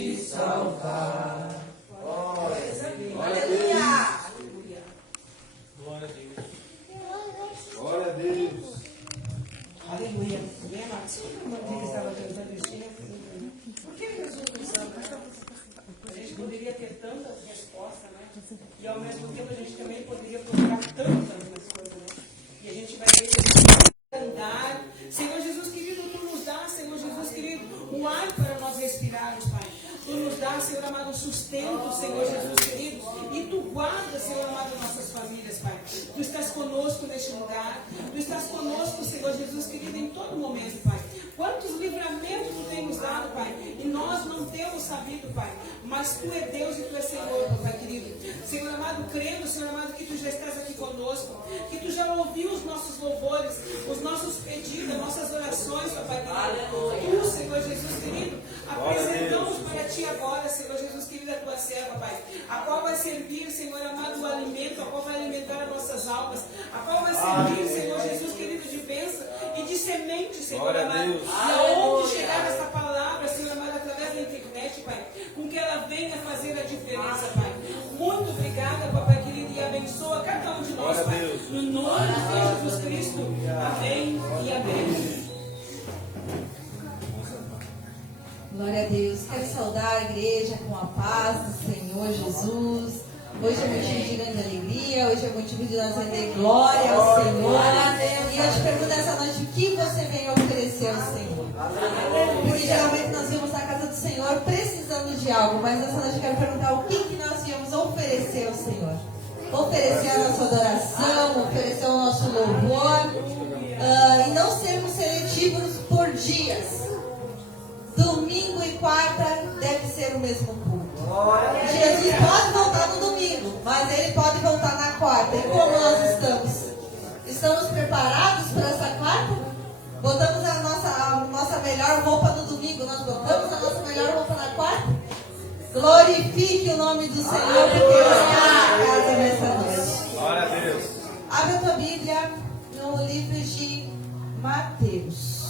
te salvar. Aleluia. Glória a Deus. Glória a Deus. Aleluia. Bem, Marcos, quando ele estava cantando isso, por que Jesus nos ama? A gente poderia ter tantas respostas, né? E ao mesmo tempo a gente também poderia procurar tantas coisas, né? E a gente vai andar. Senhor Jesus querido, tu nos dá, Senhor Jesus querido, o ar para nós respirarmos, Pai. Tu nos dá, Senhor amado, sustento, Senhor Jesus querido. E tu guarda, Senhor amado, nossas famílias, Pai. Tu estás conosco neste lugar. Tu estás conosco, Senhor Jesus querido, em todo momento, Pai. Quantos livramentos tu tens nos dado, Pai. E nós não temos sabido, Pai. Mas tu é Deus e tu é Senhor, Pai querido. Senhor amado, crendo, Senhor amado, que tu já estás aqui conosco. Que tu já ouviu os nossos louvores, os nossos pedidos, as nossas orações, Pai querido. Tu, Senhor Jesus querido, apresentamos para ti agora, Senhor Jesus querido, a tua serva, Pai. A qual vai servir, Senhor amado, o alimento, a qual vai alimentar as nossas almas. A qual vai servir, Senhor Jesus querido, de bênção e de semente, Senhor amado. E aonde chegar essa palavra, Senhor amado, através da internet, Pai, com que ela venha fazer a diferença, Pai. Muito obrigada, Papai querido, e abençoa cada um de nós, Pai. No nome de Jesus Cristo. Amém e amém. Glória a Deus. Quero saudar a igreja com a paz do Senhor Jesus. Hoje é motivo de grande alegria. Hoje é motivo de nós render glória ao Senhor. E eu te pergunto essa noite, o que você vem oferecer ao Senhor? Porque geralmente nós viemos na casa do Senhor precisando de algo. Mas nessa noite eu quero perguntar o que nós viemos oferecer ao Senhor. Oferecer a nossa adoração, oferecer o nosso louvor. E não sermos seletivos por dias. Domingo e quarta deve ser o mesmo culto. Jesus pode voltar no domingo, mas ele pode voltar na quarta. E como nós estamos? Estamos preparados para essa quarta? Botamos a nossa melhor roupa no domingo, nós botamos a nossa melhor roupa na quarta? Glorifique o nome do Senhor, porque Ele está na casa nessa noite. Glória a Deus. Abre a tua Bíblia no livro de Mateus.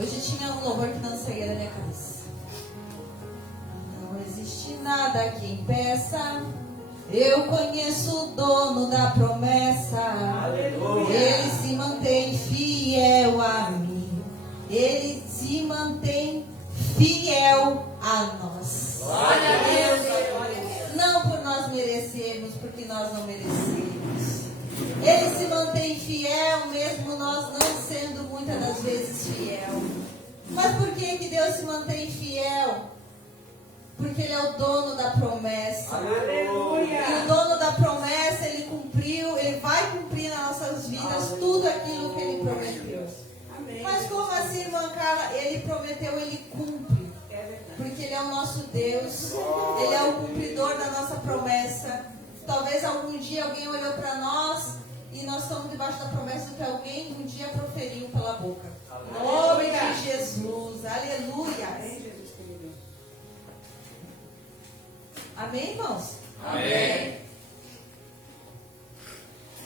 Hoje tinha um louvor que não saía da minha cabeça. Não existe nada que impeça. Eu conheço o dono da promessa. Aleluia. Ele se mantém fiel a mim. Ele se mantém fiel a nós. Glória a Deus. Não por nós merecermos, porque nós não merecemos. Ele se mantém fiel, mesmo nós não sendo muitas das vezes fiel. Mas por que Deus se mantém fiel? Porque Ele é o dono da promessa. Aleluia. E o dono da promessa, Ele cumpriu, Ele vai cumprir nas nossas vidas tudo aquilo que Ele prometeu. Amém. Mas como assim, irmã Carla? Ele prometeu, Ele cumpre. Porque Ele é o nosso Deus. Ele é o cumpridor da nossa promessa. Talvez algum dia alguém olhou para nós e nós estamos debaixo da promessa do que alguém um dia proferiu pela boca. Em nome de Jesus. Aleluia. Amém, irmãos? Amém.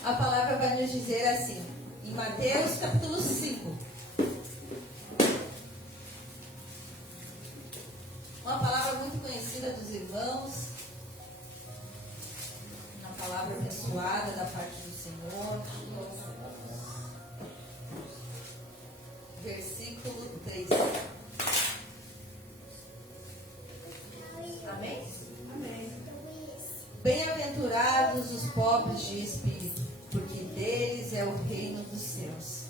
A palavra vai nos dizer assim, em Mateus capítulo 5. Uma palavra muito conhecida dos irmãos. Uma palavra abençoada da parte do Senhor. Versículo 3. Amém? Amém. Bem-aventurados os pobres de espírito, porque deles é o reino dos céus.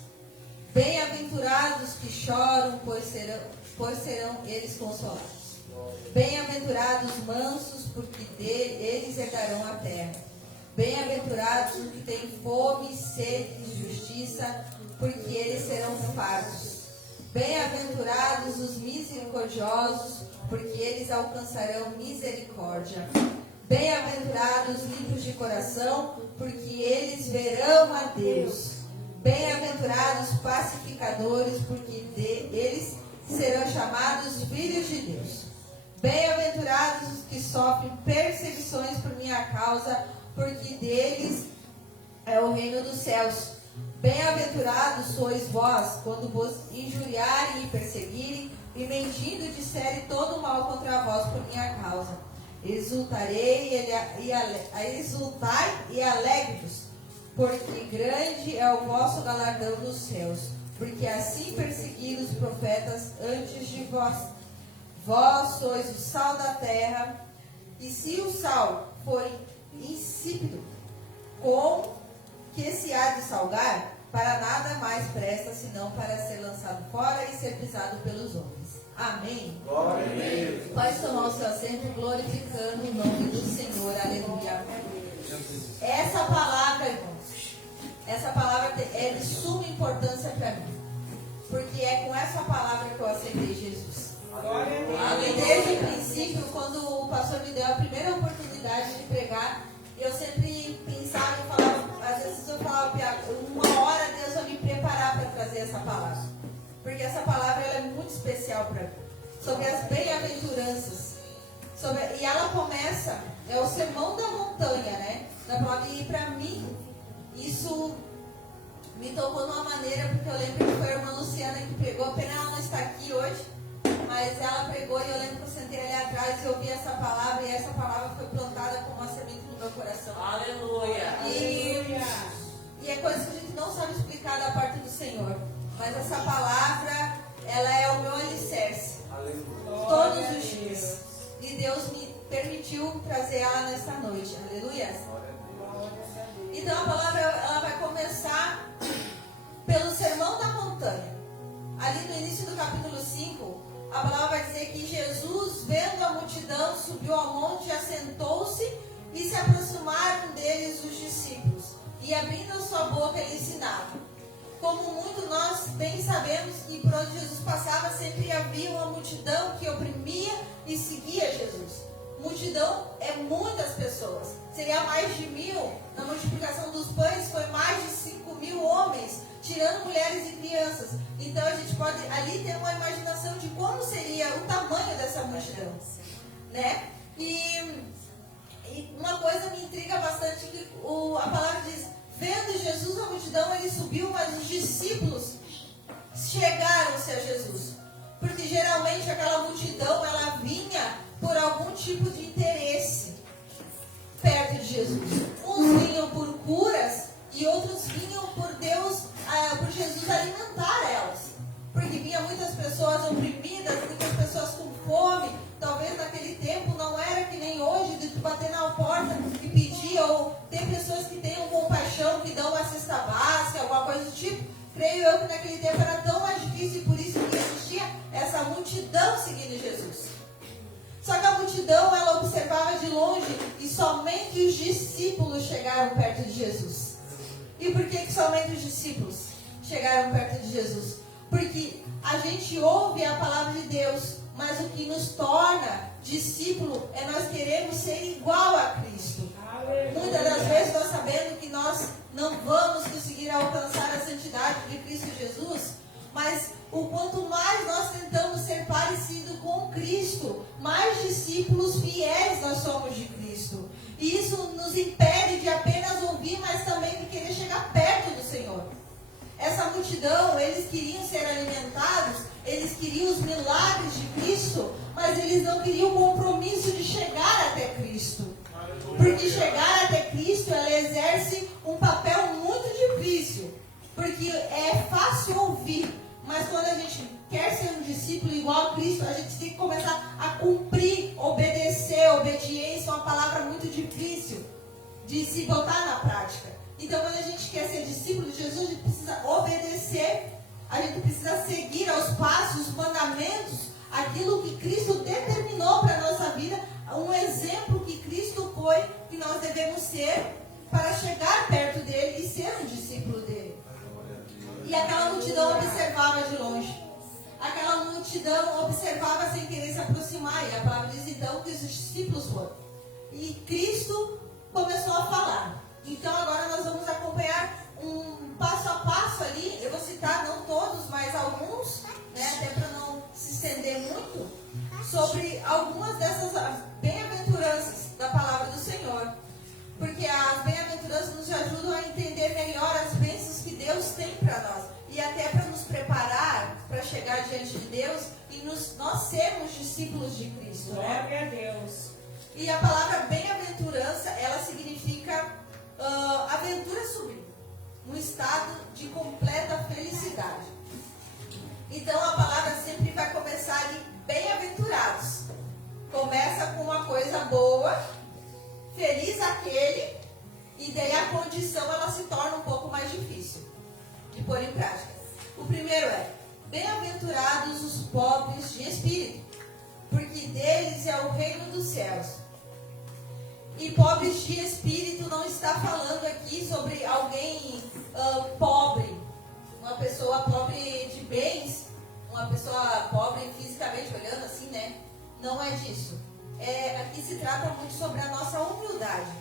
Bem-aventurados que choram, pois serão eles consolados. Bem-aventurados mansos, porque eles herdarão a terra. Bem-aventurados os que têm fome e sede de justiça, porque eles serão fartos. Bem-aventurados os misericordiosos, porque eles alcançarão misericórdia. Bem-aventurados os limpos de coração, porque eles verão a Deus. Bem-aventurados pacificadores, porque eles serão chamados filhos de Deus. Bem-aventurados os que sofrem perseguições por minha causa, porque deles é o reino dos céus. Bem-aventurados sois vós, quando vos injuriarem e perseguirem, e mentindo disserem todo mal contra vós por minha causa. Exultai e alegre-vos, porque grande é o vosso galardão nos céus, porque assim perseguiram os profetas antes de vós. Vós sois o sal da terra, e se o sal for insípido, com que se há de salgar? Para nada mais presta, senão para ser lançado fora e ser pisado pelos homens. Amém? Glória a Deus. Pode tomar o seu assento, glorificando o nome do Senhor. Aleluia. Essa palavra, irmãos, essa palavra é de suma importância para mim. Porque é com essa palavra que eu aceitei Jesus. E desde o princípio, quando o pastor me deu a primeira oportunidade de pregar, eu sempre pensava e falava, às vezes eu falava, uma hora Deus vai me preparar para trazer essa palavra. Porque essa palavra ela é muito especial para mim. Sobre as bem-aventuranças. E ela começa, é o sermão da montanha, né? E para mim, isso me tocou de uma maneira, porque eu lembro que foi a irmã Luciana que pregou, pena ela não está aqui hoje, mas ela pregou e eu lembro que eu sentei ali atrás e ouvi essa palavra, e essa palavra foi plantada como uma semente no meu coração. Aleluia! E é coisa que a gente não sabe explicar da parte do Senhor, mas essa palavra, ela é o meu alicerce. Aleluia. Todos os dias. E Deus me permitiu trazer ela nessa noite. Aleluia. Então a palavra ela vai começar pelo sermão da montanha. Ali no início do capítulo 5, a palavra vai dizer que Jesus, vendo a multidão, subiu ao monte, assentou-se e se aproximaram deles os discípulos. E abrindo a sua boca, ele ensinava. Como muito nós bem sabemos que por onde Jesus passava, sempre havia uma multidão que oprimia e seguia Jesus. Multidão é muitas pessoas. Seria mais de 1.000. Na multiplicação dos pães foi mais de 5.000 homens, tirando mulheres e crianças. Então a gente pode ali ter uma imaginação de como seria o tamanho dessa multidão, né? E uma coisa me intriga bastante, que a palavra diz, vendo Jesus a multidão, ele subiu, mas os discípulos chegaram-se a Jesus. Porque geralmente aquela multidão, ela vinha por algum tipo de interesse perto de Jesus. Uns vinham por curas e outros vinham por Deus, por Jesus alimentar elas. Porque vinha muitas pessoas oprimidas, muitas pessoas com fome. Talvez naquele tempo não era que nem hoje, de tu bater na porta e pedir, ou tem pessoas que tenham compaixão, que dão uma cesta básica, alguma coisa do tipo. Creio eu que naquele tempo era tão mais difícil e por isso que existia essa multidão seguindo Jesus. Só que a multidão, ela observava de longe e somente os discípulos chegaram perto de Jesus. E por que somente os discípulos chegaram perto de Jesus? Porque a gente ouve a palavra de Deus, mas o que nos torna discípulo é nós queremos ser igual a Cristo. Muitas das vezes nós sabemos que nós não vamos conseguir alcançar a santidade de Cristo Jesus, mas o quanto mais nós tentamos ser parecido com Cristo, mais discípulos fiéis nós somos de Cristo. E isso nos impede de apenas ouvir, mas também de querer chegar perto do Senhor. Essa multidão, eles queriam ser alimentados, eles queriam os milagres de Cristo, mas eles não queriam o compromisso de chegar até Cristo. Porque chegar até Cristo, ela exerce um papel muito difícil. Porque é fácil ouvir, mas quando a gente quer ser um discípulo igual a Cristo, a gente tem que começar a cumprir, obedecer. Obediência é uma palavra muito difícil de se botar na prática. Então, quando a gente quer ser discípulo de Jesus, a gente precisa obedecer, a gente precisa seguir aos passos, os mandamentos, aquilo que Cristo determinou para a nossa vida, um exemplo que Cristo foi, que nós devemos ser para chegar perto dele e ser um discípulo dele. E aquela multidão observava de longe. Aquela multidão observava sem querer se aproximar. E a palavra diz então que os discípulos foram. E Cristo começou a falar. Então agora nós vamos acompanhar um passo a passo ali. Eu vou citar não todos, mas alguns, né, até para não se estender muito, sobre algumas dessas bem-aventuranças da palavra do Senhor. Porque as bem-aventuranças nos ajudam a entender melhor as bênçãos que Deus tem caminhar diante de Deus e nós sermos discípulos de Cristo. Né? Glória a Deus. E a palavra bem-aventurança, ela significa aventura sublime, um estado de completa felicidade. Então a palavra sempre vai começar ali, bem-aventurados. Começa com uma coisa boa, feliz aquele, e daí a condição ela se torna um pouco mais difícil de pôr em prática. O primeiro é, bem-aventurados os pobres de espírito, porque deles é o reino dos céus. E pobres de espírito não está falando aqui sobre alguém pobre, uma pessoa pobre de bens, uma pessoa pobre fisicamente olhando assim, né? Não é disso. Aqui se trata muito sobre a nossa humildade.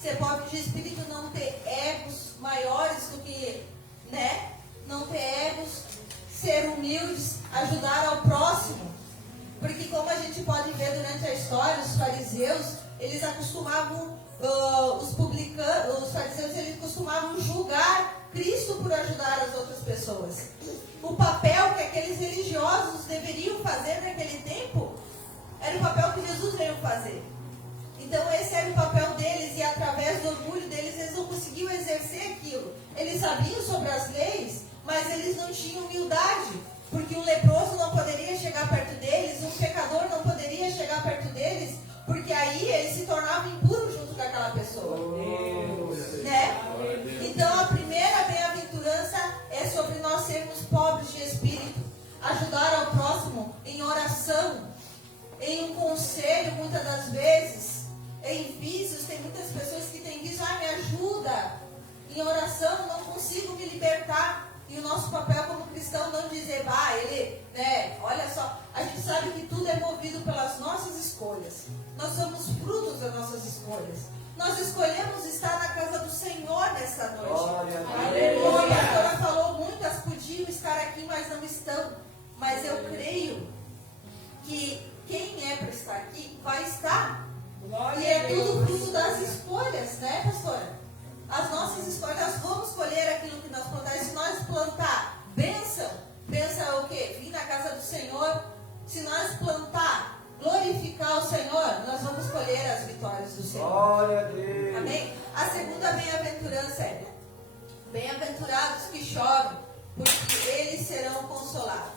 Ser pobre de espírito, não ter egos maiores do que, né? Não ter egos, ser humildes, ajudar ao próximo. Porque como a gente pode ver durante a história, os fariseus, eles acostumavam, os fariseus, eles costumavam julgar Cristo por ajudar as outras pessoas. O papel que aqueles religiosos deveriam fazer naquele tempo era o papel que Jesus veio fazer. Então esse era o papel deles, e através do orgulho deles eles não conseguiam exercer aquilo. Eles sabiam sobre as leis, mas eles não tinham humildade, porque um leproso não poderia chegar perto deles, um pecador não poderia chegar perto deles, porque aí eles se tornavam impuros junto com aquela pessoa. Né? Então a primeira bem-aventurança é sobre nós sermos pobres de espírito, ajudar ao próximo em oração, em um conselho, muitas das vezes, em vícios. Tem muitas pessoas que têm vício, me ajuda, em oração não consigo me libertar. E o nosso papel como cristão não dizer, olha só, a gente sabe que tudo é movido pelas nossas escolhas. Nós somos frutos das nossas escolhas. Nós escolhemos estar na casa do Senhor nessa noite. Como a pastora falou, muitas podiam estar aqui, mas não estão. Mas eu creio que quem é para estar aqui vai estar. E é tudo fruto das escolhas, né, pastora? As nossas escolhas, nós vamos colher aquilo que nós plantamos. Se nós plantar bênção o quê? Vir na casa do Senhor. Se nós plantar, glorificar o Senhor, nós vamos colher as vitórias do Senhor. Glória a Deus. Amém? A segunda bem-aventurança é: bem-aventurados que choram, porque eles serão consolados.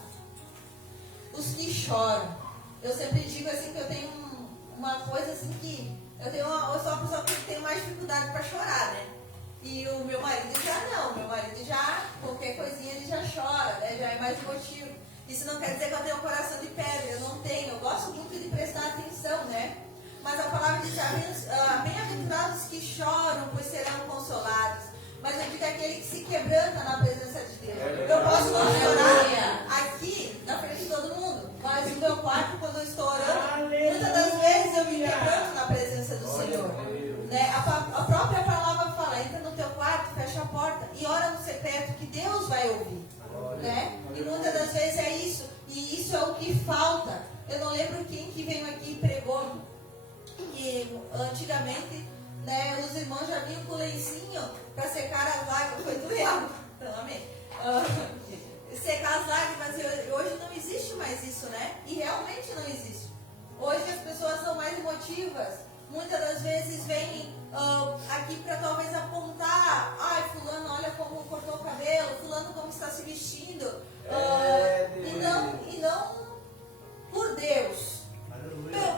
Os que choram. Eu sempre digo assim que eu tenho uma coisa assim que eu sou uma pessoa que tem mais dificuldade para chorar, né? E o meu marido já não. Meu marido já, qualquer coisinha ele já chora, né? Já é mais motivo. Isso não quer dizer que eu tenho um coração de pedra, eu não tenho. Eu gosto muito de prestar atenção, né? Mas a palavra diz, bem-aventurados que choram, pois serão consolados. Mas eu digo aquele que se quebranta na presença de Deus. Eu posso não chorar aqui, na frente de todo mundo, mas no meu quarto, quando eu estou orando, muitas das vezes eu me quebranto na presença do Senhor. Né? A própria palavra fala, entra no teu quarto, fecha a porta e ora no secreto que Deus vai ouvir. Né? E muitas das vezes é isso. E isso é o que falta. Eu não lembro quem que veio aqui e pregou que antigamente, né, os irmãos já vinham com lencinho para secar as lágrimas. Foi do real. Então, amém. Secar as lágrimas. E hoje não existe mais isso, né? E realmente não existe. Hoje as pessoas são mais emotivas. Muitas das vezes vêm aqui para talvez apontar, fulano, olha como cortou o cabelo, fulano como está se vestindo, e não por Deus,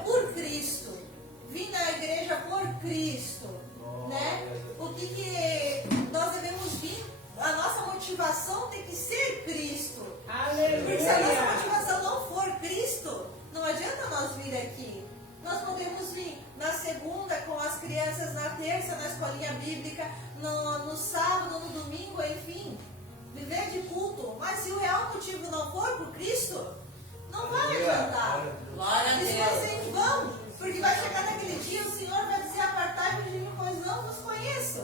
por Cristo, vim na igreja por Cristo, né? O que nós devemos vir, a nossa motivação tem que ser Cristo. Porque se a nossa motivação não for Cristo, não adianta nós vir aqui. Nós podemos vir na segunda com as crianças, na terça na escolinha bíblica, no sábado, no domingo, enfim, viver de culto. Mas se o real motivo não for por Cristo, não vai adiantar. Isso vai ser em vão, porque vai chegar naquele dia, o Senhor vai dizer, apartai-vos de mim, pois não vos conheço.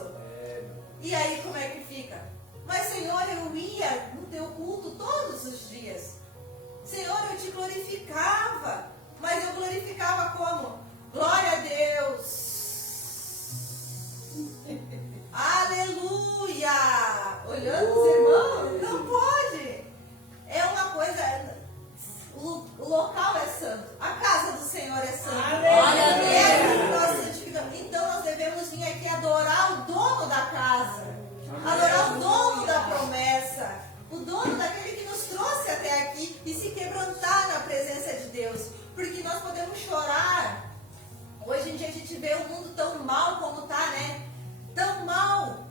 E aí como é que fica? Mas Senhor, eu ia no teu culto todos os dias. Senhor, eu te glorificava. Mas eu glorificava como? Glória a Deus. Aleluia. Olhando os irmãos, não pode. É uma coisa, e se quebrantar na presença de Deus. Porque nós podemos chorar. Hoje em dia a gente vê o mundo tão mal como está, né? Tão mal.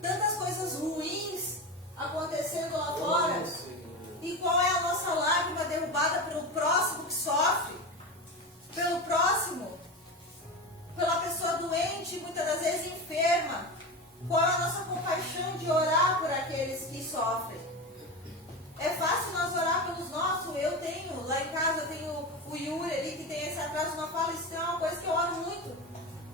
Tantas coisas ruins acontecendo lá fora. E qual é a nossa lágrima derrubada pelo próximo que sofre? Pelo próximo? Pela pessoa doente, muitas das vezes enferma. Qual é a nossa compaixão de orar por aqueles que sofrem? É fácil nós orar pelos nossos. Eu tenho, lá em casa, eu tenho o Yuri ali que tem esse atraso na fala. Isso é uma coisa que eu oro muito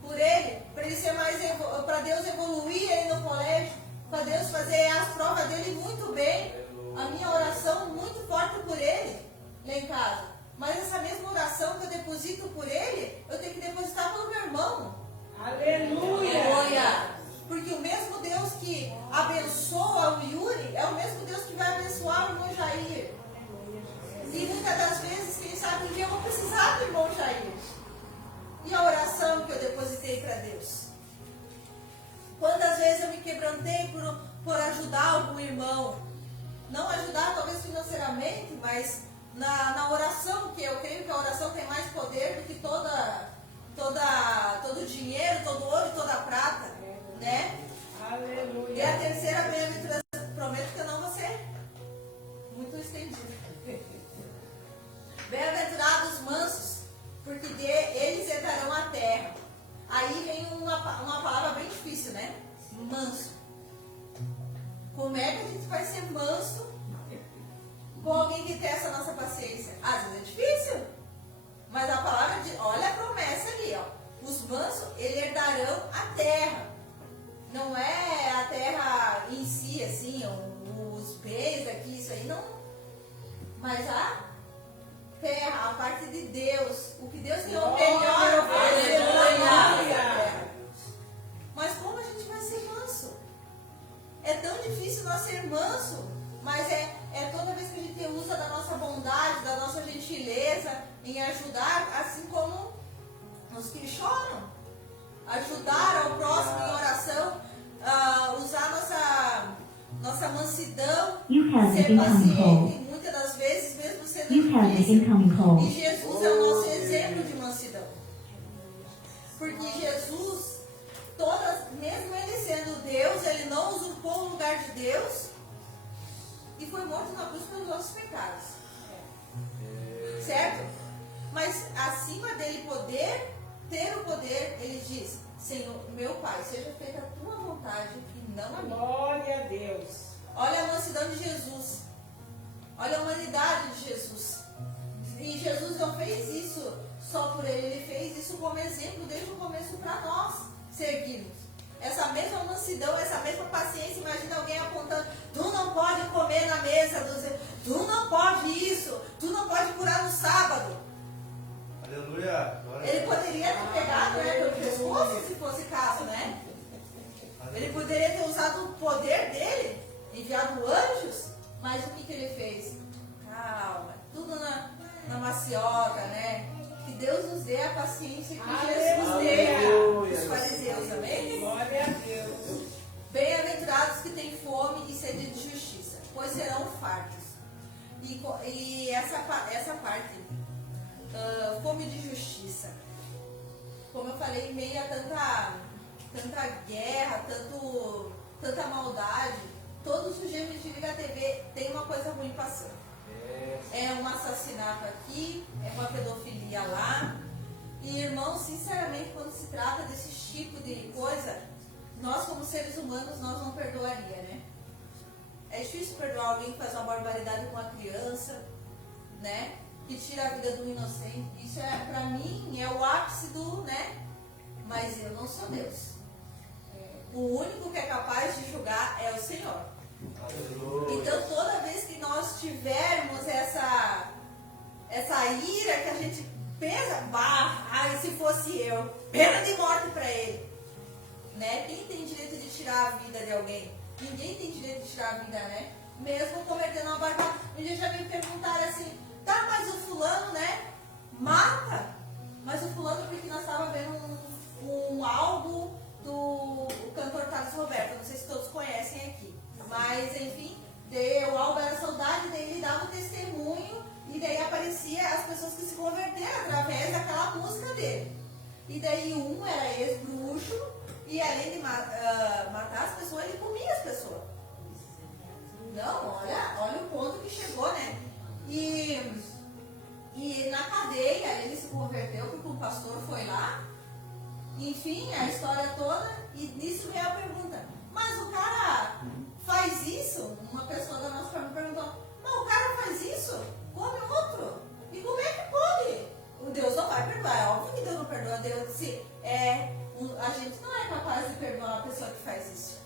por ele. Para ele ser mais, para Deus evoluir ele no colégio. Para Deus fazer as provas dele muito bem. A minha oração muito forte por ele, lá em casa. Mas essa mesma oração que eu deposito por ele, eu tenho que depositar pelo meu irmão. Aleluia! Porque o mesmo Deus que abençoa o Yuri é o mesmo Deus que vai abençoar o irmão Jair. E muitas das vezes, quem sabe um dia eu vou precisar do irmão Jair. E a oração que eu depositei para Deus? Quantas vezes eu me quebrantei por ajudar algum irmão? Não ajudar talvez financeiramente, mas na oração, que eu creio que a oração tem mais poder do que todo dinheiro, todo ouro e toda prata, né? Aleluia. E a terceira bem-aventurança, prometo que eu não vou ser muito estendido. Bem-aventurados mansos, porque eles herdarão a terra. Aí vem uma palavra bem difícil, né? Manso. Como é que a gente vai ser manso com alguém que testa a nossa paciência? Às vezes é difícil. Mas a palavra olha a promessa ali, ó. Os mansos, eles herdarão a terra. Não é a terra em si, assim, os bens aqui, isso aí não. Mas a terra, a parte de Deus. O que Deus tem o melhor a oferecer na terra. Mas como a gente vai ser manso? É tão difícil nós ser manso, mas é toda vez que a gente usa da nossa bondade, da nossa gentileza em ajudar, assim como os que choram. Ajudar ao próximo em oração, usar nossa mansidão, ser paciente, muitas das vezes mesmo sendo difícil. E Jesus é o nosso exemplo de mansidão. Porque Jesus, mesmo ele sendo Deus, ele não usurpou o lugar de Deus e foi morto na cruz pelos nossos pecados. Certo? Mas acima dele ter o poder, ele diz: Senhor, meu Pai, seja feita a tua vontade e não a minha. Glória a Deus. Olha a mansidão de Jesus. Olha a humanidade de Jesus. E Jesus não fez isso só por ele fez isso como exemplo desde o começo para nós seguirmos. Essa mesma mansidão, essa mesma paciência. Imagina alguém apontando: tu não pode comer na mesa, tu não pode isso, tu não pode curar no sábado. Aleluia. Ele poderia ter pegado pelo pescoço, se fosse caso, né? Ele poderia ter usado o poder dele, enviado anjos, mas o que ele fez? Calma, tudo na maciota, né? Que Deus nos dê a paciência que Jesus teve os fariseus, amém? Glória a Deus. Bem-aventurados que têm fome e sede de justiça, pois serão fartos. E essa parte, fome de justiça, como eu falei, em meio a tanta guerra, tanta maldade, todos os dias a gente liga a TV, tem uma coisa ruim passando. É um assassinato aqui, é uma pedofilia lá. E irmãos, sinceramente, quando se trata desse tipo de coisa, nós como seres humanos, nós não perdoaria, né? É difícil perdoar alguém que faz uma barbaridade com uma criança, né? Que tira a vida do inocente. Isso pra mim é o ápice do, né? Mas eu não sou Deus. O único que é capaz de julgar é o Senhor. Então toda vez que nós tivermos essa ira que a gente pensa, se fosse eu, pena de morte para ele, né? Quem tem direito de tirar a vida de alguém? Ninguém tem direito de tirar a vida, né? Mesmo cometendo uma barbaridade. Um dia já me perguntaram assim: tá, mas o fulano, né? Mata. Mas o fulano, porque nós estávamos vendo um álbum do cantor Carlos Roberto, não sei se todos conhecem aqui. Mas, enfim, o álbum era Saudade, daí ele dava um testemunho E daí um era ex-bruxo, e além de matar as pessoas, ele comia as pessoas. Não, olha o ponto que chegou, né? E na cadeia ele se converteu porque um pastor foi lá. Enfim, a história toda. E nisso veio a pergunta: mas o cara faz isso? Uma pessoa da nossa família perguntou: mas o cara faz isso? Come outro? E como é que pode? O Deus não vai perdoar. É óbvio que Deus não perdoa. Deus disse: a gente não é capaz de perdoar a pessoa que faz isso.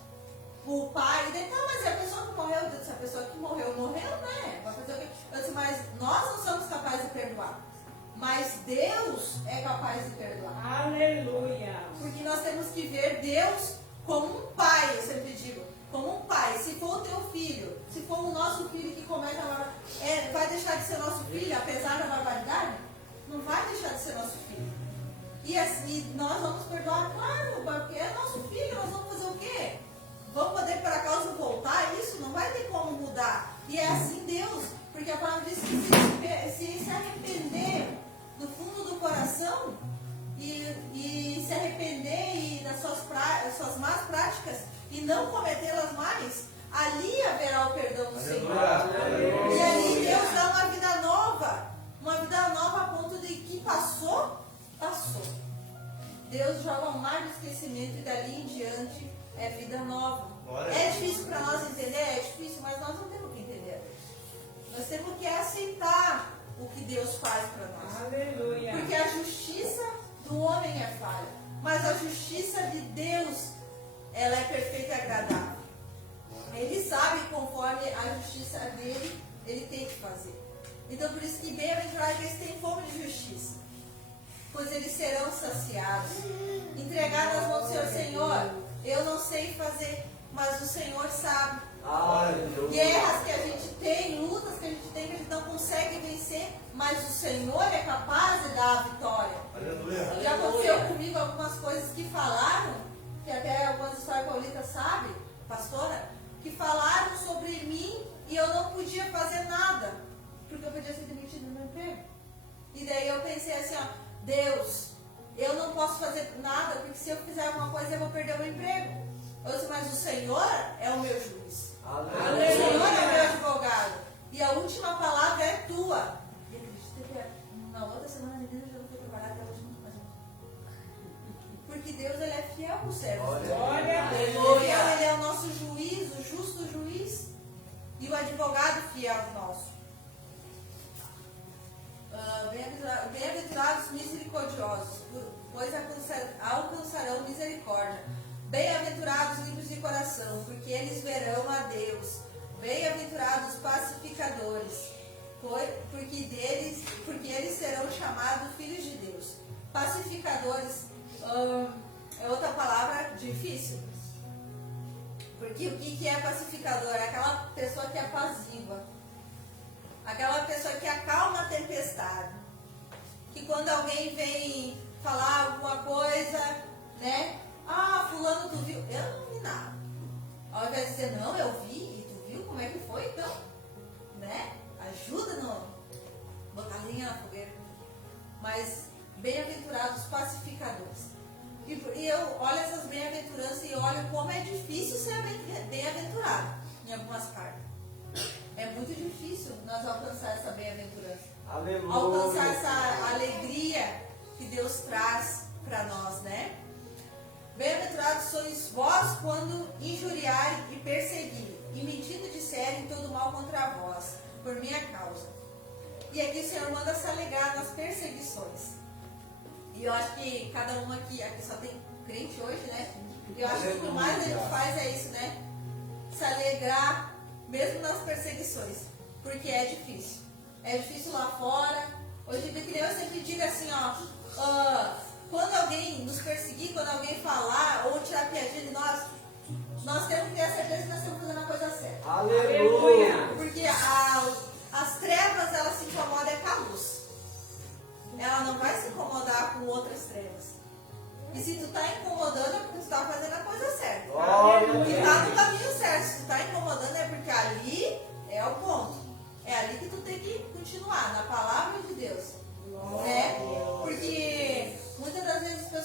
O pai, mas é a pessoa que morreu, Deus, a pessoa que morreu, né? Vai fazer o quê? Eu disse: mas nós não somos capazes de perdoar. Mas Deus é capaz de perdoar. Aleluia! Porque nós temos que ver Deus como um pai, eu sempre digo, como um pai. Se for o teu filho, se for o nosso filho que comete a barbaridade, vai deixar de ser nosso filho, apesar da barbaridade? Não vai deixar de ser nosso filho. E assim, nós vamos perdoar, claro, porque é nosso filho, nós vamos fazer o quê? Vamos poder para causa voltar? Isso não vai ter como mudar. E é assim Deus, porque a palavra diz que se arrepender do fundo do coração e se arrepender das suas más práticas e não cometê-las mais, ali haverá o perdão do Senhor. E ali Deus dá uma vida nova a ponto de que passou. Deus joga um mar de esquecimento e dali em diante é vida nova. É difícil para nós entender? É difícil, mas nós não temos que entender. Nós temos que aceitar o que Deus faz para nós. Aleluia. Porque a justiça do homem é falha, mas a justiça de Deus, ela é perfeita e agradável. Ele sabe conforme a justiça dele, ele tem que fazer. Então por isso que bem-aventurados eles têm fome de justiça, pois eles serão saciados. Entregar nas mãos do Senhor: Senhor, eu não sei fazer, mas o Senhor sabe. Guerras que a gente tem, lutas que a gente não consegue vencer, mas o Senhor é capaz de dar a vitória. Aleluia. Já aconteceu comigo algumas coisas que falaram, que até algumas histórias paulitas sabe, pastora, que falaram sobre mim e eu não podia fazer nada, porque eu podia ser demitida do meu emprego. E daí eu pensei assim, Deus, eu não posso fazer nada, porque se eu fizer alguma coisa eu vou perder o meu emprego. Eu disse: mas o Senhor é o meu juiz. Aleluia. O Senhor é o meu advogado. E a última palavra é tua. E acredita que na outra semana a menina já não foi trabalhar até hoje muito mais. Porque Deus, ele é fiel ao servo. Glória a Deus. Ele é o nosso juiz, o justo juiz. E o advogado fiel nosso. Bem-aventurados misericordiosos, pois alcançarão misericórdia. Bem-aventurados limpos de coração, porque eles verão a Deus. Bem-aventurados pacificadores, porque eles serão chamados filhos de Deus. Pacificadores é outra palavra difícil. Porque o que é pacificador? É aquela pessoa que apazigua. Aquela pessoa que acalma a tempestade. Que quando alguém vem falar alguma coisa, né? Fulano, tu viu? Eu não vi nada. Ao invés de dizer: não, eu vi, e tu viu como é que foi? Então, né? Ajuda no botar linha na fogueira. Mas bem-aventurados pacificadores. E eu olho essas bem-aventuranças e olho como é difícil ser bem-aventurado em algumas partes. É muito difícil nós alcançar essa bem-aventurança. Aleluia. Alcançar essa alegria que Deus traz para nós, né? Bem-aventurados sois vós quando injuriarem e perseguirem, e mentindo disserem todo mal contra vós, por minha causa. E aqui o Senhor manda se alegrar nas perseguições. E eu acho que cada um aqui só tem crente hoje, né? Eu acho que o que mais a gente faz é isso, né? Se alegrar mesmo nas perseguições, porque é difícil. É difícil lá fora. Hoje em dia eu sempre digo assim, quando alguém nos perseguir, quando alguém falar ou tirar piadinha de nós temos que ter a certeza que nós estamos fazendo a coisa certa. Aleluia! Porque as trevas, elas se incomodam com a luz. Ela não vai se incomodar com outras trevas. E se tu está incomodando é porque tu está fazendo a coisa certa. E está no caminho certo. Se tu está incomodando é porque ali é o ponto. É ali que tu tem que continuar, na palavra de Deus. Porque muitas das vezes as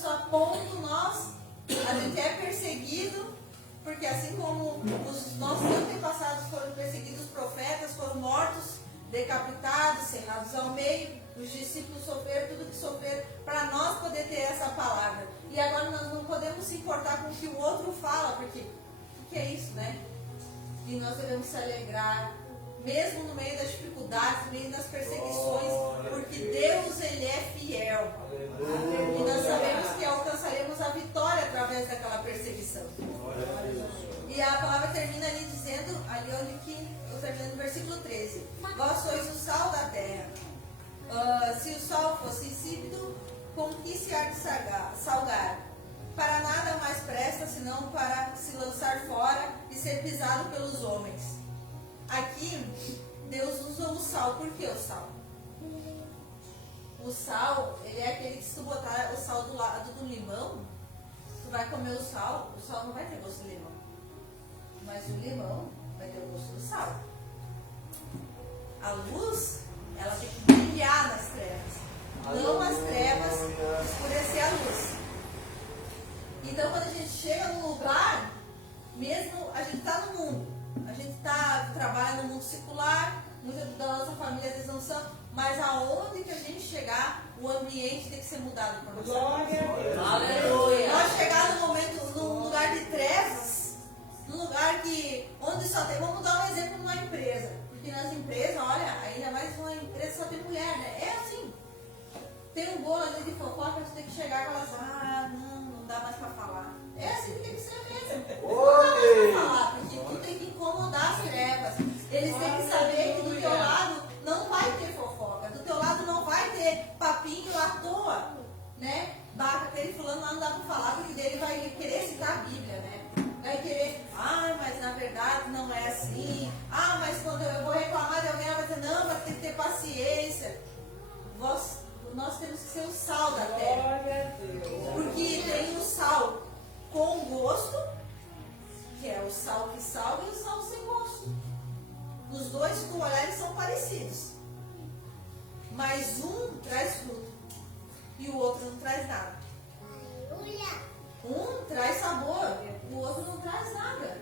porque assim como os nossos antepassados foram perseguidos, os profetas foram mortos, decapitados, cerrados ao meio, os discípulos sofreram tudo que sofreram para nós poder ter essa palavra. E agora nós não podemos se importar com o que o outro fala, porque o que é isso, né? E nós devemos se alegrar, mesmo no meio das dificuldades, no meio das perseguições, porque Deus, Ele é fiel. E nós sabemos que alcançaremos a vitória através daquela perseguição. E a palavra termina ali dizendo, ali onde que eu termino no versículo 13: vós sois o sal da terra. Se o sal fosse insípido, com que se há de salgar? Para nada mais presta, senão para se lançar fora e ser pisado pelos homens. Aqui, Deus usa o sal. Por que o sal? O sal, ele é aquele que se tu botar o sal do lado do limão, tu vai comer o sal não vai ter gosto de limão. Mas o limão vai ter o gosto do sal. A luz, ela tem que brilhar nas trevas. Não as trevas escurecer a luz. Então, quando a gente chega num lugar, mesmo a gente está no mundo, a gente trabalha no mundo secular, muita da nossa família às vezes não são, mas aonde que a gente chegar, o ambiente tem que ser mudado por nós. Glória a Deus. Aleluia. Nós chegar num lugar de trevas, num lugar onde só tem, vamos dar um exemplo numa empresa, porque nas empresas, olha, ainda mais uma empresa só tem mulher, né? É assim. Tem um bolo ali de fofoca, você tem que chegar e falar assim, não dá mais pra falar. É assim que tem que ser mesmo. Não dá mais pra falar, porque tu tem que incomodar as trevas. Eles têm que saber que do teu lado não vai ter fofoca, do teu lado não vai ter papinho à toa, né? Aquele fulano lá não dá pra falar, porque dele vai querer citar a Bíblia, né? Vai querer, mas na verdade não é assim. Mas quando eu vou reclamar de alguém, ela vai dizer, não, mas tem que ter paciência. Nós temos que ser o sal da terra. Porque tem o sal com gosto, que é o sal que salga, e o sal sem gosto. Os dois, se tu olhar, eles são parecidos. Mas um traz fruto e o outro não traz nada. Um traz sabor, o outro não traz nada.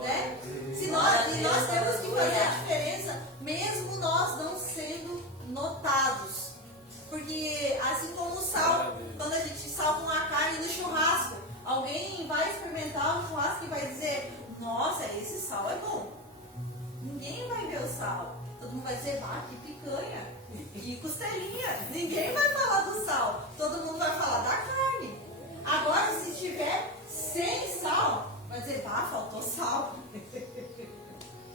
Né? E nós temos que fazer a diferença, mesmo nós não sendo notados. Porque assim como o sal, quando a gente salga uma carne no churrasco, alguém vai experimentar o churrasco e vai dizer, nossa, esse sal é bom. Ninguém vai ver o sal. Todo mundo vai dizer, que picanha, que costelinha. Ninguém vai falar do sal. Todo mundo vai falar da carne. Agora, se tiver sem sal, vai dizer, faltou sal.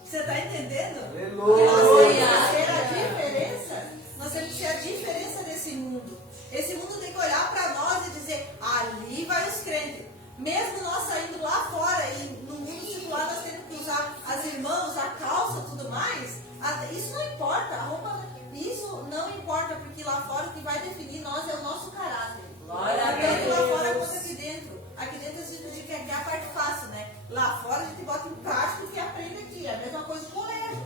Você está entendendo? Aleluia. Nós temos que ser a diferença. Nós temos que ser a diferença desse mundo. Esse mundo tem que olhar para nós e dizer, ali vai os crentes. Mesmo nós saindo lá fora e no mundo secular nós temos que usar as irmãs, usar calça e tudo mais, isso não importa, a roupa, isso não importa, porque lá fora o que vai definir nós é o nosso caráter. Tanto lá fora quanto aqui dentro. Aqui dentro a gente diz que é a parte fácil, né? Lá fora a gente bota em prática o que aprende aqui. É a mesma coisa com o colégio.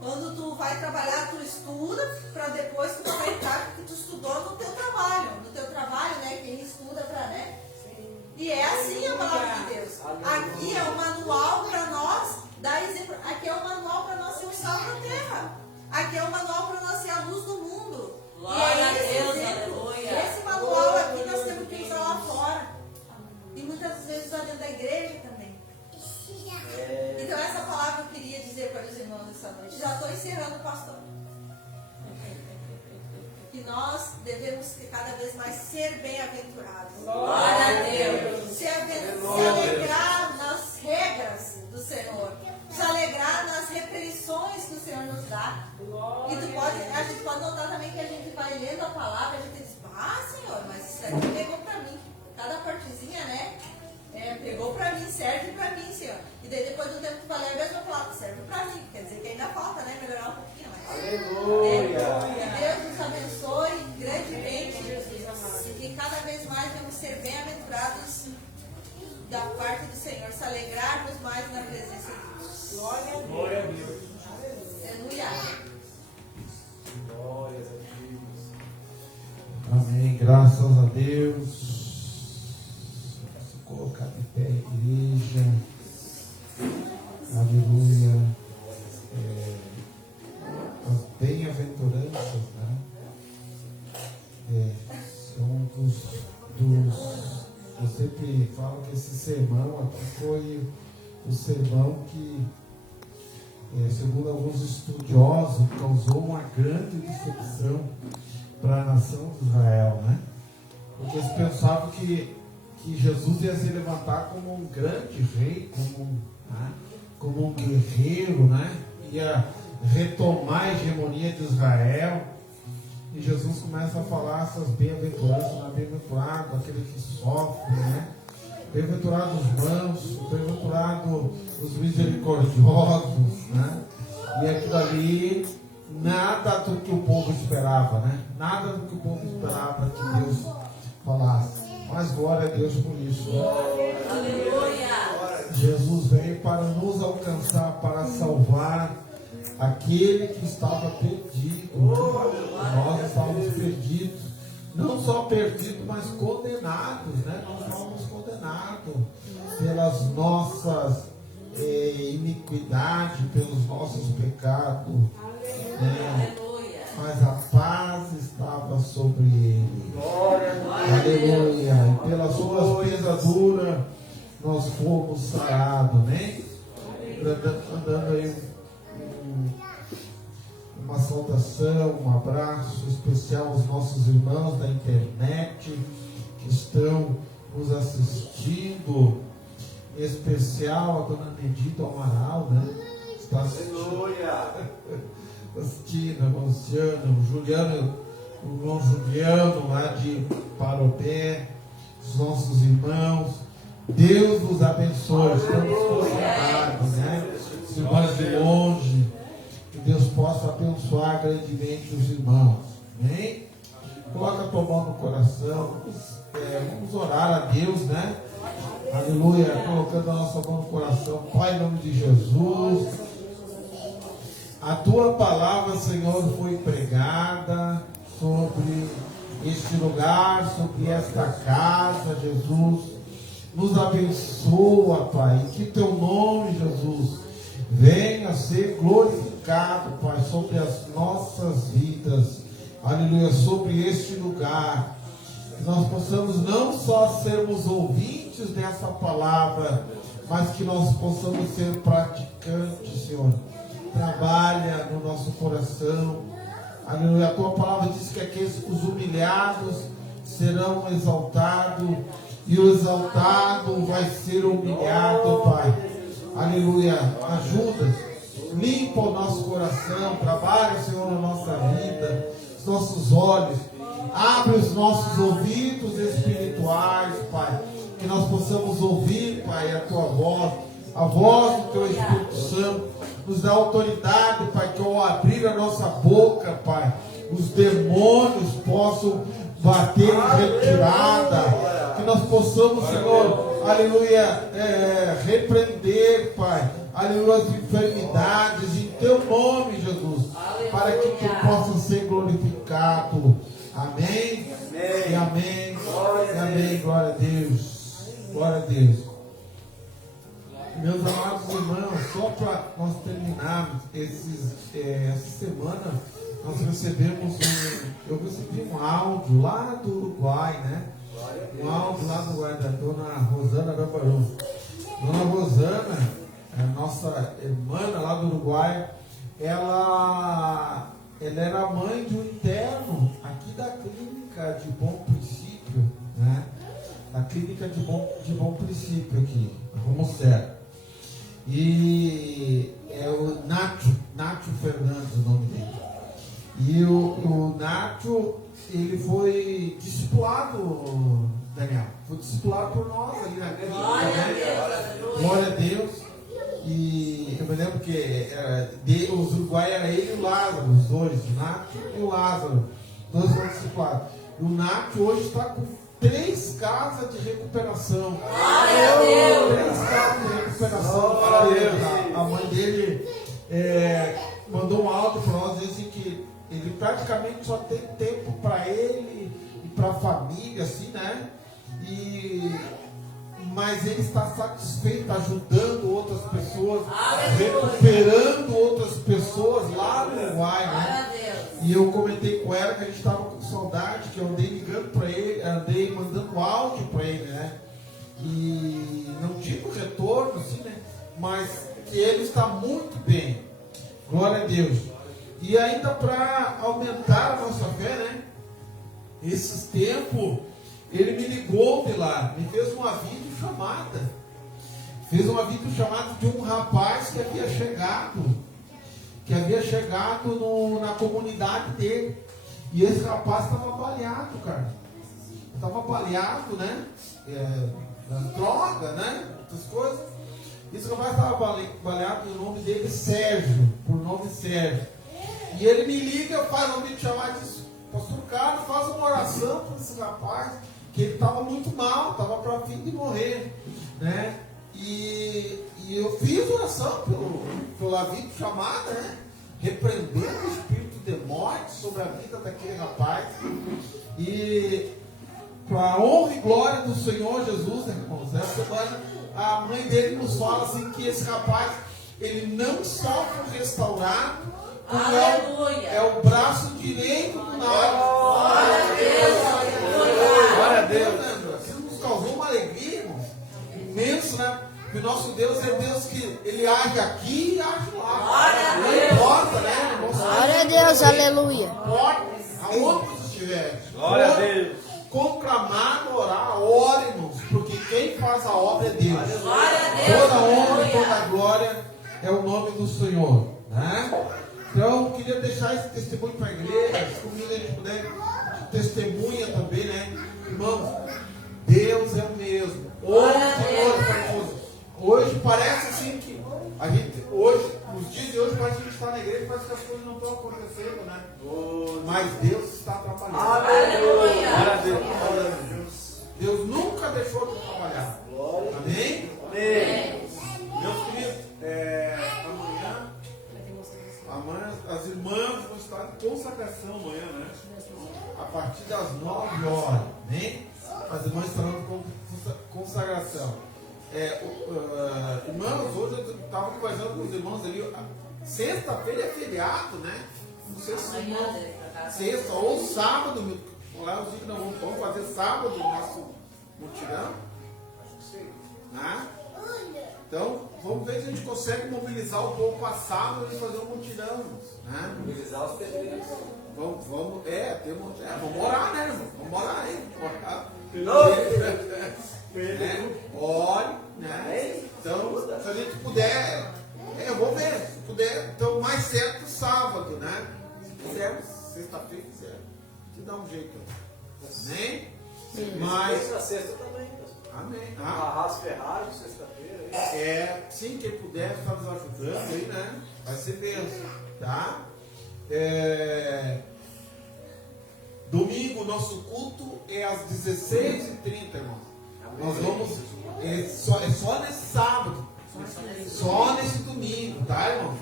Quando tu vai trabalhar, tu estuda, para depois tu colocar em prática o que tu estudou no teu trabalho. No teu trabalho, né? Quem estuda para, né? E é assim a palavra de Deus. Aqui é o manual para nós dar exemplo. Aqui é o manual para nós ser o sal da terra. Aqui é o manual para nós ser a luz do mundo. Glória a Deus, aleluia. Esse manual aqui nós temos que usar lá fora. E muitas vezes usar dentro da igreja também. Então essa palavra eu queria dizer para os irmãos essa noite. Já estou encerrando, pastor. Que nós devemos cada vez mais ser bem-aventurados. Glória a Deus. Se alegrar nas regras do Senhor. Se alegrar nas repreensões que o Senhor nos dá. E a gente pode notar também que a gente vai lendo a palavra, a gente diz, Senhor, mas isso aqui pegou para mim. Cada partezinha, né? Pegou para mim, serve para mim, Senhor. E daí depois do tempo que falei a mesma palavra, serve para mim. Quer dizer que ainda falta, né? Melhorar um pouquinho mais. Aleluia. Que Deus nos abençoe grandemente. E que cada vez mais vamos ser bem-aventurados da parte do Senhor. Se alegrarmos mais na presença de Deus. Glória a Deus. Aleluia. Glórias a Deus. Amém. Graças a Deus. Se colocar de pé, igreja. bem-aventuranças, né? São eu sempre falo que esse sermão aqui foi o sermão que, segundo alguns estudiosos, causou uma grande decepção para a nação de Israel, né? Porque eles pensavam que Jesus ia se levantar como um grande rei, como um guerreiro, né? Ia retomar a hegemonia de Israel. E Jesus começa a falar essas bem-aventuranças, né? Bem-aventurado aquele que sofre, né? Bem-aventurado os mansos, bem-aventurado os misericordiosos, né? E aquilo ali, nada do que o povo esperava, né? Nada do que o povo esperava que Deus falasse. Mas glória a Deus por isso. Aleluia! Jesus veio para nos alcançar, para salvar aquele que estava perdido. Nós estávamos perdidos. Não só perdidos, mas condenados, né? Nós estávamos condenados pelas nossas iniquidades, pelos nossos pecados. Né? Mas a paz estava sobre ele. Aleluia. E pelas suas pisaduras nós fomos sarados, né? Andando aí uma saudação, um abraço especial aos nossos irmãos da internet que estão nos assistindo, em especial a dona Nedita Amaral, né? Está assistindo, irmão Luciano, Juliano, o irmão Juliano lá de Parobé, os nossos irmãos. Deus nos abençoe, estamos conectados, né? Os irmãos de longe, que Deus possa abençoar grandemente os irmãos. Amém? Coloca a tua mão no coração. Vamos orar a Deus, né? Aleluia. Colocando a nossa mão no coração. Pai, em nome de Jesus. A tua palavra, Senhor, foi pregada sobre este lugar, sobre esta casa, Jesus. Nos abençoa, Pai. Que teu nome, Jesus, venha a ser glorificado, Pai, sobre as nossas vidas. Aleluia, sobre este lugar. Que nós possamos não só sermos ouvintes dessa palavra, mas que nós possamos ser praticantes, Senhor. Trabalha no nosso coração. Aleluia, a tua palavra diz que aqueles, os humilhados serão exaltados, e o exaltado vai ser humilhado, Pai. Aleluia, ajuda, limpa o nosso coração, trabalha, Senhor, na nossa vida, os nossos olhos, abre os nossos ouvidos espirituais, Pai, que nós possamos ouvir, Pai, a tua voz, a voz do teu Espírito Santo. Nos dá autoridade, Pai, que ao abrir a nossa boca, Pai, os demônios possam bater em retirada. Que nós possamos, Senhor, aleluia, repreender, Pai, aleluia, as enfermidades em teu nome, Jesus, para que tu possas ser glorificado. Amém? E amém. E amém. Glória a Deus. Glória a Deus. Meus amados irmãos, só para nós terminarmos essa semana, nós recebemos eu recebi um áudio lá do Uruguai, né? Um áudio lá do Uruguai, da dona Rosana Gambaru. Dona Rosana, a nossa irmã lá do Uruguai, ela era mãe de um interno aqui da clínica de Bom Princípio, né? Da clínica de Bom Princípio aqui, Rumo Certo. E é o Nacho Fernandes, o nome dele. E o Nacho, ele foi discipulado, Daniel. Foi discipulado por nós ali na clínica. Glória a Deus. E eu me lembro que os Uruguai era ele e o Lázaro, os dois, o Nacho e o Lázaro. Dois foram discipulados. E o Nacho hoje está com 3 casas de recuperação. Glória a Deus! 3 casas de recuperação. A mãe dele mandou um áudio para nós, disse que ele praticamente só tem tempo para ele e para a família, assim, né? Mas ele está satisfeito ajudando outras pessoas, recuperando outras pessoas lá no Uruguai, né? E eu comentei com ela que a gente estava com saudade, que eu andei ligando para ele, andei mandando áudio para ele, né? E não tive retorno, assim, né? Mas que ele está muito bem. Glória a Deus. E ainda para aumentar a nossa fé, né? Esses tempos, ele me ligou de lá, me fez uma videochamada. Fez uma videochamada de um rapaz que havia chegado na comunidade dele. E esse rapaz estava baleado, cara. Estava baleado, né? Droga, né? Outras coisas. Esse rapaz estava baleado, e o nome dele é Sérgio, por nome Sérgio. E ele me liga, faz um videochamada e diz: Pastor Carlos, faz uma oração para esse rapaz, que ele estava muito mal, estava para fim de morrer, né? E eu fiz oração pela videochamada, né? Repreendendo o espírito de morte sobre a vida daquele rapaz. E para a honra e glória do Senhor Jesus, né, irmãos? Essa semana a mãe dele nos fala assim que esse rapaz, ele não só foi restaurado, como é o braço direito do nariz. Glória a Deus. Isso nos causou uma alegria, irmão, imenso, né? Porque o nosso Deus é Deus que ele age aqui e age lá. Não importa, né? Glória a Deus, aleluia. Não importa aonde você estiver. Glória a Deus. Conclamar, orar, ore, irmãos, porque quem faz a obra é Deus. Glória a Deus. Toda honra e toda glória é o nome do Senhor, né? Então, eu queria deixar esse testemunho para a igreja, se comigo a gente puder, testemunha também, né? Irmãos, Deus é o mesmo. Hoje parece assim que a gente, nos dias de hoje, parece que a gente está na igreja e parece que as coisas não estão acontecendo, né? Mas Deus está trabalhando. Aleluia. Glória a Deus. Deus nunca deixou de trabalhar. Amém? Amém. Meus queridos, amanhã as irmãs vão estar em consagração amanhã, né? A partir das 9 horas. Amém? As irmãs estarão em consagração. Irmãos, hoje eu estava conversando com os irmãos ali. Sexta-feira é feriado, né? Não sei se sexta ou sábado. Lá eu digo, não, vamos fazer sábado o nosso mutirão. Né? Então, vamos ver se a gente consegue mobilizar o povo para sábado e fazer um mutirão. Né? Mobilizar os pedreiros. Vamos orar, né, irmão? Vamos orar aí. Ore, né? Então, se a gente puder, eu vou ver. Se puder, então mais certo sábado, né? Se quisermos, sexta-feira, te dá um jeito. Amém? Mas. Na sexta também. Amém. Arraso Ferragem, sexta-feira. Sim, quem puder estar nos ajudando aí, né? Vai ser bênção, tá? Domingo, nosso culto é às 16h30, irmão. Nós vamos. É só nesse sábado. Só nesse domingo, tá, irmão?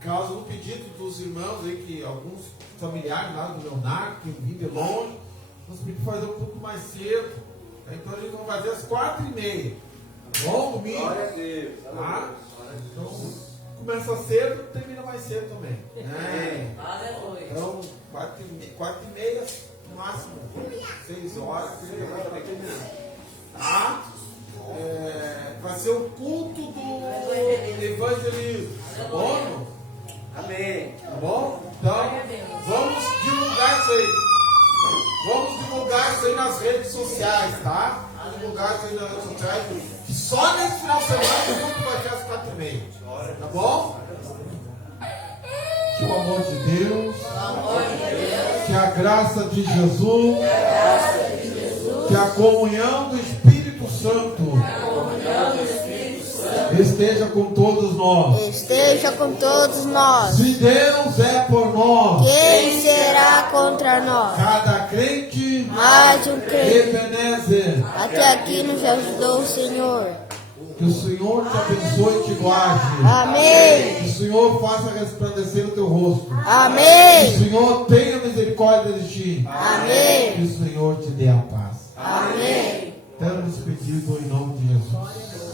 Causa do pedido dos irmãos aí, que alguns familiares lá do Leonardo, que vivem longe, nós pedimos fazer um culto mais cedo. Então a gente vai fazer às 4h30. Bom, domingo? Glória a Deus. Tá? Então, começa cedo, termina mais cedo também. Então, 4h30, no máximo 6 horas, você vai estar terminando. Tá? Vai ser o culto do evangelismo. Tá bom, irmão? Amém. Tá bom? Então, vamos divulgar isso aí. Vamos divulgar isso aí nas redes sociais, tá? Vamos divulgar isso aí nas redes sociais. Que só nesse final de semana o culto vai ser às 4h30. Tá bom? Que o amor de Deus, que a graça de Jesus, que a comunhão do Espírito Santo esteja com todos nós. Esteja com todos nós. Se Deus é por nós, Quem será contra nós? cada crente Mais um crente. Ebenezer. Até aqui nos ajudou o Senhor. Que o Senhor te abençoe e te guarde. Amém. Que o Senhor faça resplandecer o teu rosto. Que o Amém. Senhor tenha misericórdia de ti. Amém. Que o Senhor te dê a paz. Amém. Temos pedido em nome de Jesus.